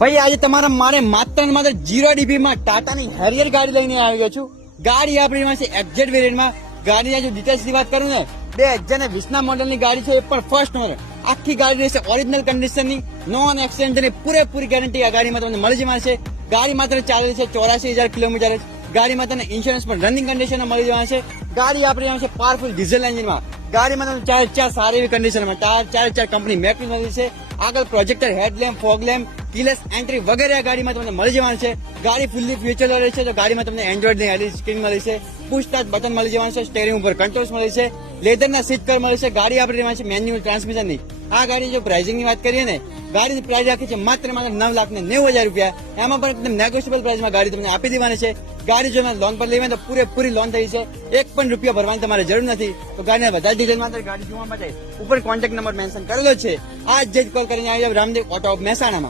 ભાઈ આજે તમારા મારે માત્ર ને માત્ર 0 DP માં ટાટાની હેરિયર ગાડી લઈને આવી ગયો છું. ગાડી આપણી પાસે એક્ઝેટ વેરિયન્ટમાં. ગાડીના જો ડિટેલ્સની વાત કરું ને 2020ના મોડલની ગાડી છે, એ પણ ફર્સ્ટ ઓનર. આખી ગાડી રહેશે ઓરિજિનલ કન્ડિશનની, નોન એક્સિડન્ટની પૂરેપૂરી ગેરંટી આ ગાડીમાં તમને મળી જવાની છે. ગાડી માત્ર ચાલેલી છે 84,000 કિલોમીટર. ગાડીમાં તમને ઇન્સ્યોરન્સ પણ રનિંગ કન્ડિશનમાં મળી જવાની છે. ગાડી આપણી આવે છે પાવરફુલ ડીઝલ એન્જિનમાં. ગાડીમાં તમને ચાર સારી એવી કન્ડિશનમાં ચાર કંપની મેકની મળી છે. આગળ projector, headlamp, fog lamp, કીલેસ entry વગેરે આ ગાડીમાં તમને મળી જવાનું છે. ગાડી ફૂલ્લી ફ્યુચર છે, તો ગાડીમાં તમને એન્ડ્રોઇડની LED સ્ક્રીન મળી છે, પુશ સ્ટાર્ટ બટન મળી જવાનું છે, સ્ટેરિંગ ઉપર કંટ્રોલ્સ મળી છે, લેધરના સીટ કવર મળી છે. ગાડી આપણી છે મેન્યુઅલ ટ્રાન્સમિશનની. આ ગાડી જો પ્રાઇસિંગની વાત કરીએ ને, ગાડીની પ્રાઇસ રાખી છે માત્ર 9,90,000 રૂપિયા. એમાં પણ એકદમ નેગોશિયેબલ પ્રાઇસમાં ગાડી તમને આપી દેવાની છે. ગાડી જો લોન પર લેવી તો પૂરેપૂરી લોન થઈ છે, 1 પણ રૂપિયા ભરવાની તમારે જરૂર નથી. તો ગાડીના વધારે ડિટેલમાં ગાડી જોવા માટે ઉપર કોન્ટેક્ટ નંબર મેન્શન કરેલો છે. આજ જ કોલ કરીને આવી જાવ રામદેવ ઓટો મહેસાણામાં.